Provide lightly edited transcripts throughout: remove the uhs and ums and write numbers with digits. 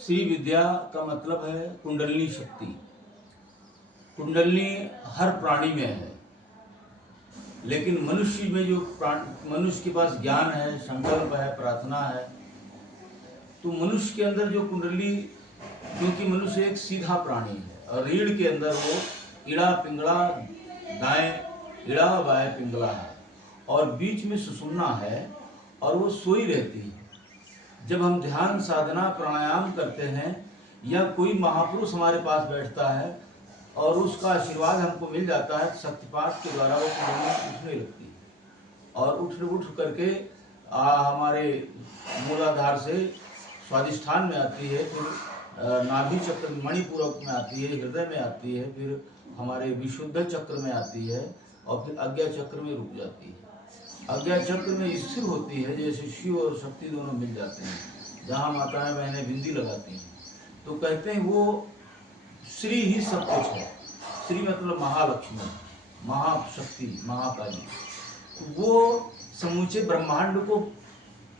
श्री विद्या का मतलब है कुंडलिनी शक्ति। कुंडलिनी हर प्राणी में है, लेकिन मनुष्य में जो मनुष्य के पास ज्ञान है, संकल्प है, प्रार्थना है, तो मनुष्य के अंदर जो कुंडली, क्योंकि मनुष्य एक सीधा प्राणी है और रीढ़ के अंदर वो इड़ा पिंगला दाएं इड़ा बाएं पिंगला है और बीच में सुषुम्ना है और वो सोई रहती है। जब हम ध्यान साधना प्राणायाम करते हैं या कोई महापुरुष हमारे पास बैठता है और उसका आशीर्वाद हमको मिल जाता है, शक्तिपात के द्वारा वो कुंडली उठने लगती है और उठ करके हमारे मूलाधार से स्वादिष्ठान में आती है, फिर नाभि चक्र मणिपूरक में आती है, हृदय में आती है, फिर हमारे विशुद्ध चक्र में आती है और फिर आज्ञा चक्र में रुक जाती है। आज्ञा चक्र में स्थिर होती है, जैसे शिव और शक्ति दोनों मिल जाते हैं। जहाँ माताएं बहनें बिंदी लगाती हैं तो कहते हैं वो श्री ही सब कुछ है। श्री मतलब महालक्ष्मी, महाशक्ति, महाकाली। वो समूचे ब्रह्मांड को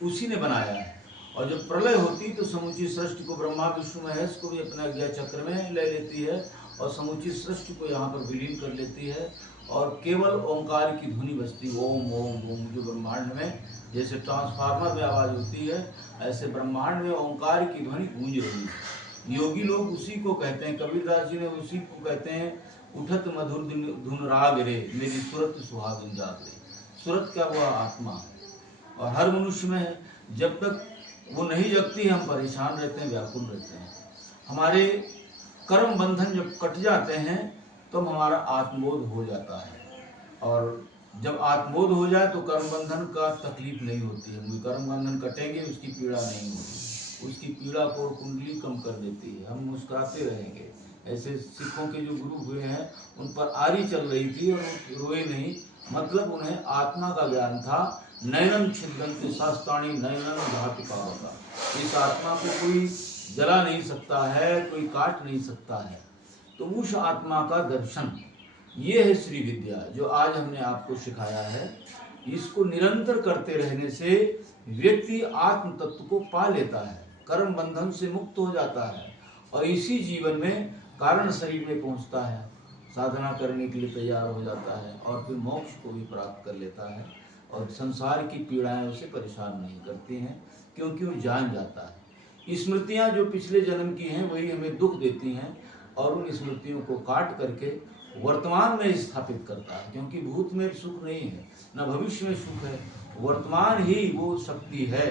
उसी ने बनाया है और जब प्रलय होती तो समूची सृष्टि को, ब्रह्मा विष्णु महेश को भी अपने आज्ञा चक्र में ले लेती है और समूची सृष्टि को यहाँ पर विलीन कर लेती है और केवल ओंकार की ध्वनि बजती, ओम ओम ओम। जो ब्रह्मांड में जैसे ट्रांसफार्मर में आवाज होती है, ऐसे ब्रह्मांड में ओंकार की ध्वनि गूंज रही है। योगी लोग उसी को कहते हैं, कबीरदास जी ने उसी को कहते हैं, उठत मधुर धुन राग रे मेरी सूरत सुहागिन जाग रे। सूरत क्या हुआ? आत्मा है और हर मनुष्य में है। जब तक वो नहीं जगती हम परेशान रहते हैं, व्याकुल रहते हैं। हमारे कर्म बंधन जब कट जाते हैं तो हमारा आत्मबोध हो जाता है और जब आत्मबोध हो जाए तो कर्म बंधन का तकलीफ नहीं होती है। कर्म बंधन कटेंगे, उसकी पीड़ा नहीं होगी, उसकी पीड़ा को कुंडली कम कर देती है, हम मुस्कुराते रहेंगे। ऐसे सिखों के जो गुरु हुए हैं उन पर आरी चल रही थी और रोए नहीं, मतलब उन्हें आत्मा का ज्ञान था। नयनम छिदंते शास्त्राणी नयनम घातु का होता। इस आत्मा को कोई जला नहीं सकता है, कोई काट नहीं सकता है। तो उस आत्मा का दर्शन, ये है श्री विद्या जो आज हमने आपको सिखाया है। इसको निरंतर करते रहने से व्यक्ति आत्म तत्व को पा लेता है, कर्म बंधन से मुक्त हो जाता है और इसी जीवन में कारण शरीर में पहुंचता है, साधना करने के लिए तैयार हो जाता है और फिर मोक्ष को भी प्राप्त कर लेता है और संसार की पीड़ाएं उसे परेशान नहीं करती हैं, क्योंकि वो जान जाता है स्मृतियां जो पिछले जन्म की हैं वही हमें दुख देती हैं और उन स्मृतियों को काट करके वर्तमान में स्थापित करता है। क्योंकि भूत में सुख नहीं है, न भविष्य में सुख है, वर्तमान ही वो शक्ति है।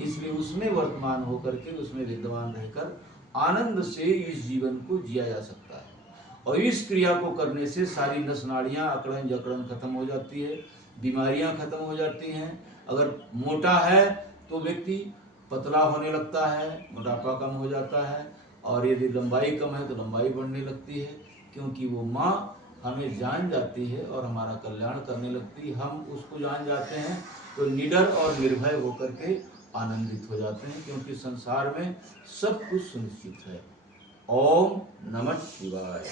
इसलिए उसमें वर्तमान होकर के उसमें विद्यमान रहकर आनंद से इस जीवन को जिया जा सकता है और इस क्रिया को करने से सारी नस नाड़ियाँ अकड़न जकड़न खत्म हो जाती है, बीमारियां खत्म हो जाती हैं। अगर मोटा है तो व्यक्ति पतला होने लगता है, मोटापा कम हो जाता है और यदि लंबाई कम है तो लंबाई बढ़ने लगती है, क्योंकि वो माँ हमें जान जाती है और हमारा कल्याण करने लगती है। हम उसको जान जाते हैं तो निडर और निर्भय होकर के आनंदित हो जाते हैं, क्योंकि संसार में सब कुछ सुनिश्चित है। ओम नमः शिवाय।